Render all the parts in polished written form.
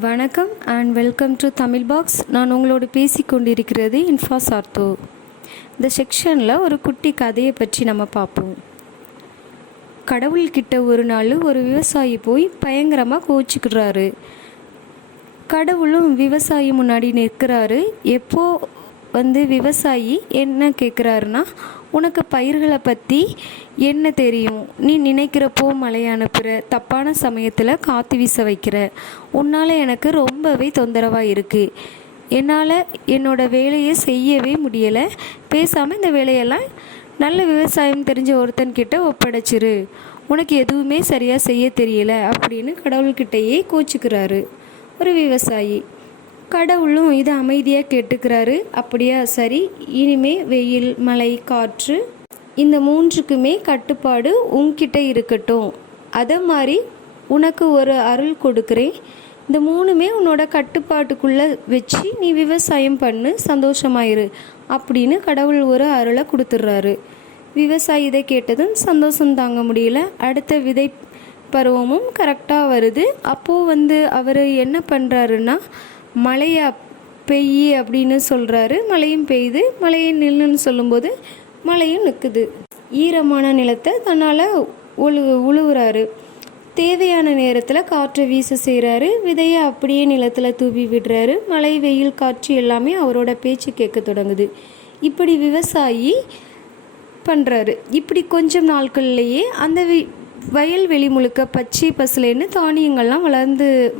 வணக்கம் and welcome to Tamil box. நான் உங்களோடு பேசிக்கொண்டிருக்கிறது இன்ஃபா சார்த்தோ. இந்த செக்ஷனில் ஒரு குட்டி கதையை பற்றி நம்ம பார்ப்போம். கடவுள்கிட்ட ஒரு நாள் ஒரு விவசாயி போய் பயங்கரமாக கோச்சிக்கிறாரு. கடவுளும் விவசாயி முன்னாடி நிற்கிறாரு. எப்போ விவசாயி என்ன கேட்குறாருன்னா, உனக்கு பயிர்களை பற்றி என்ன தெரியும்? நீ நினைக்கிறப்போ மழை அனுப்புகிற, தப்பான சமயத்தில் காற்று வீச வைக்கிற, உன்னால் எனக்கு ரொம்பவே தொந்தரவாக இருக்குது. என்னால் என்னோடய வேலையை செய்யவே முடியலை. பேசாமல் இந்த வேலையெல்லாம் நல்ல விவசாயம் தெரிஞ்ச ஒருத்தன்கிட்ட ஒப்படைச்சிரு. உனக்கு எதுவுமே சரியாக செய்ய தெரியலை அப்படின்னு கடவுள்கிட்டையே கோச்சிக்கிறாரு ஒரு விவசாயி. கடவுளும் இதை அமைதியாக கேட்டுக்கிறாரு. அப்படியா, சரி, இனிமே வெயில், மழை, காற்று இந்த மூன்றுக்குமே கட்டுப்பாடு உன்கிட்ட இருக்கட்டும். அதை மாதிரி உனக்கு ஒரு அருள் கொடுக்குறேன். இந்த மூணுமே உன்னோட கட்டுப்பாட்டுக்குள்ளே வச்சு நீ விவசாயம் பண்ணு, சந்தோஷமாயிரு அப்படின்னு கடவுள் ஒரு அருளை கொடுத்துட்றாரு. விவசாயி இதை கேட்டதும் சந்தோஷம் தாங்க முடியல. அடுத்த விதை பருவமும் கரெக்டாக வருது. அப்போது அவர் என்ன பண்ணுறாருன்னா, மழையா பெய்யி அப்படின்னு சொல்கிறாரு. மழையும் பெய்யுது. மழையை நில்லுன்னு சொல்லும்போது மழையும் நிற்குது. ஈரமான நிலத்தை தன்னால் உழுவுறாரு. தேவையான நேரத்தில் காற்றை வீச செய்கிறாரு. விதையை அப்படியே நிலத்தில் தூவி விடுறாரு. மழை, வெயில், காற்று எல்லாமே அவரோட பேச்சு கேட்க தொடங்குது. இப்படி விவசாயி பண்ணுறாரு. இப்படி கொஞ்சம் நாட்கள்லேயே அந்த வயல்வெளி முழுக்க பச்சை பசுலேன்னு தானியங்கள்லாம்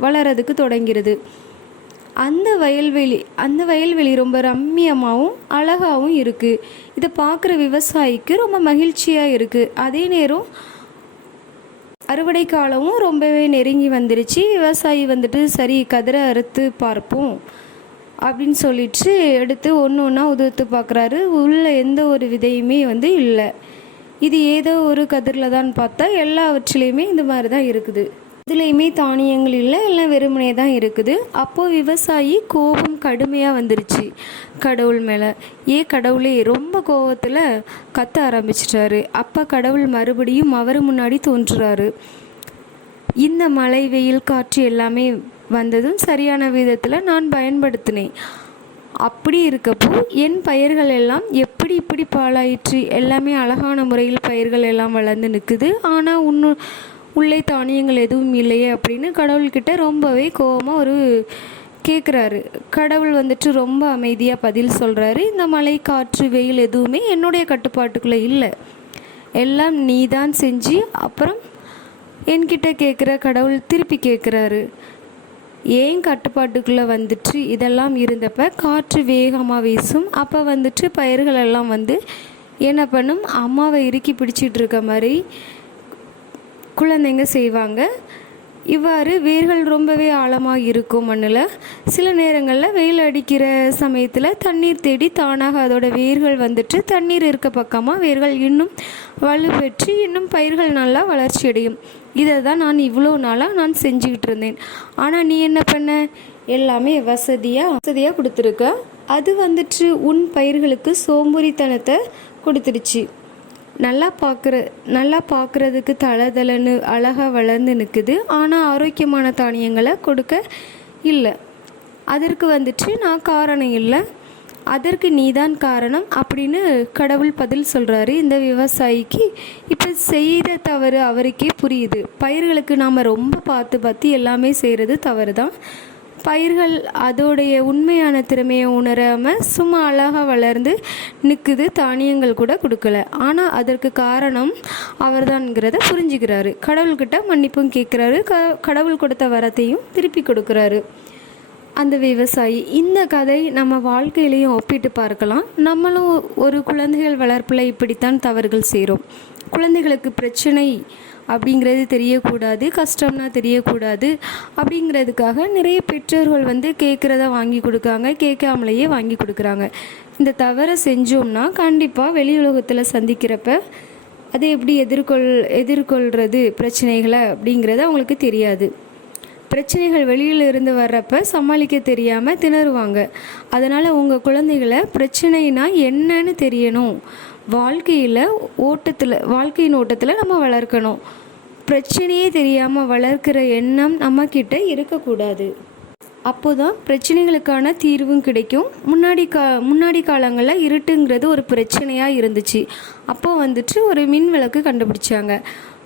வளரதுக்கு தொடங்கிறது. அந்த வயல்வெளி ரொம்ப ரம்மியமாகவும் அழகாகவும் இருக்குது. இதை பார்க்குற விவசாயிக்கு ரொம்ப மகிழ்ச்சியாக இருக்குது. அதே நேரம் அறுவடை காலமும் ரொம்பவே நெருங்கி வந்துருச்சு. விவசாயி சரி, கதிரை அறுத்து பார்ப்போம் அப்படின்னு சொல்லிட்டு எடுத்து ஒன்று ஒன்றா உதிர்த்து பார்க்குறாரு. உள்ள எந்த ஒரு விதையுமே இல்லை. இது ஏதோ ஒரு கதிரில் தான் பார்த்தா எல்லாவற்றிலையுமே இந்த மாதிரி தான் இருக்குது. இதுலேயுமே தானியங்கள் இல்லை, எல்லாம் வெறுமனே தான் இருக்குது. அப்போது விவசாயி கோபம் கடுமையாக வந்துருச்சு கடவுள் மேலே. கடவுளே, ரொம்ப கோபத்தில் கத்த ஆரம்பிச்சிட்டாரு. அப்போ கடவுள் மறுபடியும் அவர் முன்னாடி தோன்றுறாரு. இந்த மழை, வெயில், காற்று எல்லாமே வந்ததும் சரியான விதத்தில் நான் பயன்படுத்தினேன். அப்படி இருக்கப்போ என் பயிர்கள் எல்லாம் எப்படி இப்படி பாழாயிற்று? எல்லாமே அழகான முறையில் பயிர்கள் எல்லாம் வளர்ந்து நிற்குது. ஆனால் உள்ளே தானியங்கள் எதுவும் இல்லையே அப்படின்னு கடவுள்கிட்ட ரொம்பவே கோபமாக கேட்குறாரு. கடவுள் ரொம்ப அமைதியாக பதில் சொல்கிறாரு. இந்த மழை, காற்று, வெயில் எதுவுமே என்னுடைய கட்டுப்பாட்டுக்குள்ளே இல்லை. எல்லாம் நீ தான் செஞ்சு. அப்புறம் என்கிட்ட கேட்குற கடவுள் திருப்பி கேட்குறாரு, ஏன் கட்டுப்பாட்டுக்குள்ளே இதெல்லாம் இருந்தப்ப காற்று வேகமாக வீசும். அப்போ பயிர்கள் எல்லாம் என்ன பண்ணும், அம்மாவை இறுக்கி பிடிச்சிட்டு இருக்க மாதிரி குழந்தைங்க செய்வாங்க. இவ்வாறு வேர்கள் ரொம்பவே ஆழமாக இருக்கும் மண்ணில். சில நேரங்களில் வெயில் அடிக்கிற சமயத்தில் தண்ணீர் தேடி தானாக அதோட வேர்கள் தண்ணீர் இருக்க பக்கமாக வேர்கள் இன்னும் வலுப்பெற்று இன்னும் பயிர்கள் நல்லா வளர்ச்சி அடையும். இதை தான் நான் இவ்வளோ நாளாக நான் செஞ்சுக்கிட்டு இருந்தேன். ஆனால் நீ என்ன பண்ண? எல்லாமே வசதியாக கொடுத்துருக்க. அது உன் பயிர்களுக்கு சோம்பேறித்தனத்தை கொடுத்துருச்சு. நல்லா பார்க்குறதுக்கு தளதளன்னு அழகாக வளர்ந்து நிற்குது. ஆனால் ஆரோக்கியமான தானியங்களை கொடுக்க இல்லை. அதற்கு நான் காரணம் இல்லை, அதற்கு நீதான் காரணம் அப்படின்னு கடவுள் பதில் சொல்கிறாரு. இந்த விவசாயிக்கு இப்போ செய்த தவறு அவருக்கே புரியுது. பயிர்களுக்கு நாம் ரொம்ப பார்த்து எல்லாமே செய்கிறது தவறு தான். பயிர்கள் அதோடைய உண்மையான திறமையை உணராமல் சும்மா அழகாக வளர்ந்து நிற்குது. தானியங்கள் கூட கொடுக்கல. ஆனால் அதற்கு காரணம் அவர்தான்ங்கிறத புரிஞ்சுக்கிறாரு. கடவுள்கிட்ட மன்னிப்பும் கேட்குறாரு. கடவுள் கொடுத்த வரத்தையும் திருப்பி கொடுக்குறாரு அந்த விவசாயி. இந்த கதை நம்ம வாழ்க்கையிலையும் ஒப்பிட்டு பார்க்கலாம். நம்மளும் ஒரு குழந்தைகள் வளர்ப்பில் இப்படித்தான் தவறுகள் செய்கிறோம். குழந்தைகளுக்கு பிரச்சனை அப்படிங்கிறது தெரியக்கூடாது, கஷ்டம்னா தெரியக்கூடாது அப்படிங்கிறதுக்காக நிறைய பெற்றோர்கள் கேட்குறத வாங்கி கொடுக்காங்க, கேட்காமலேயே வாங்கி கொடுக்குறாங்க. இந்த தவறை செஞ்சோம்னா கண்டிப்பாக வெளி உலகத்தில் சந்திக்கிறப்ப அதை எப்படி எதிர்கொள்கிறது பிரச்சனைகளை அப்படிங்கிறது அவங்களுக்கு தெரியாது. பிரச்சனைகள் வெளியில் இருந்து வர்றப்ப சமாளிக்க தெரியாமல் திணறுவாங்க. அதனால் உங்கள் குழந்தைகளை பிரச்சனைனா என்னன்னு தெரியணும். வாழ்க்கையின் ஓட்டத்தில் நம்ம வளர்க்கணும். பிரச்சனையே தெரியாமல் வளர்க்கிற எண்ணம் நம்மக்கிட்ட இருக்கக்கூடாது. அப்போ தான் பிரச்சனைகளுக்கான தீர்வும் கிடைக்கும். முன்னாடி காலங்களில் இருட்டுங்கிறது ஒரு பிரச்சனையாக இருந்துச்சு. அப்போ வந்துட்டு ஒரு மின் விளக்கு கண்டுபிடிச்சாங்க.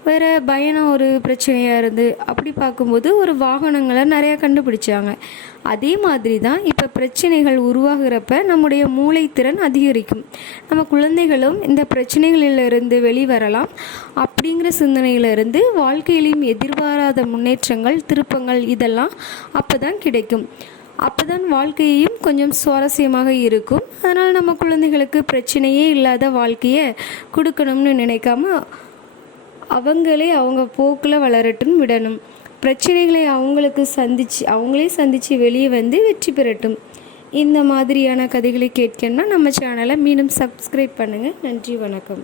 வேறு பயணம் ஒரு பிரச்சனையாக இருந்து அப்படி பார்க்கும்போது ஒரு வாகனங்களை நிறையா கண்டுபிடிச்சாங்க. அதே மாதிரி தான் இப்போ பிரச்சனைகள் உருவாகிறப்ப நம்முடைய மூளைத்திறன் அதிகரிக்கும். நம்ம குழந்தைகளும் இந்த பிரச்சனைகளிலிருந்து வெளிவரலாம் அப்படிங்கிற சிந்தனையிலிருந்து வாழ்க்கையிலையும் எதிர்பாராத முன்னேற்றங்கள், திருப்பங்கள் இதெல்லாம் அப்போ தான் கிடைக்கும். அப்போ தான் வாழ்க்கையையும் கொஞ்சம் சுவாரஸ்யமாக இருக்கும். அதனால் நம்ம குழந்தைகளுக்கு பிரச்சனையே இல்லாத வாழ்க்கையை கொடுக்கணும்னு நினைக்காம அவங்களே அவங்க போக்கில் வளரட்டும் விடணும். பிரச்சனைகளை அவங்களே சந்தித்து வெளியே வந்து வெற்றி பெறட்டும். இந்த மாதிரியான கதைகளை கேட்கணும்னா நம்ம சேனலை மீண்டும் சப்ஸ்கிரைப் பண்ணுங்கள். நன்றி, வணக்கம்.